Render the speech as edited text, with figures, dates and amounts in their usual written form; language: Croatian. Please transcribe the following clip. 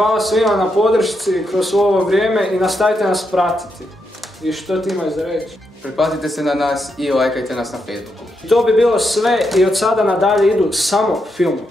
hvala svima na podršci kroz ovo vrijeme i nastavite nas pratiti. I što ti imaš za reći? Pretplatite se na nas i lajkajte nas na Facebooku. To bi bilo sve i od sada nadalje idu samo filmovi.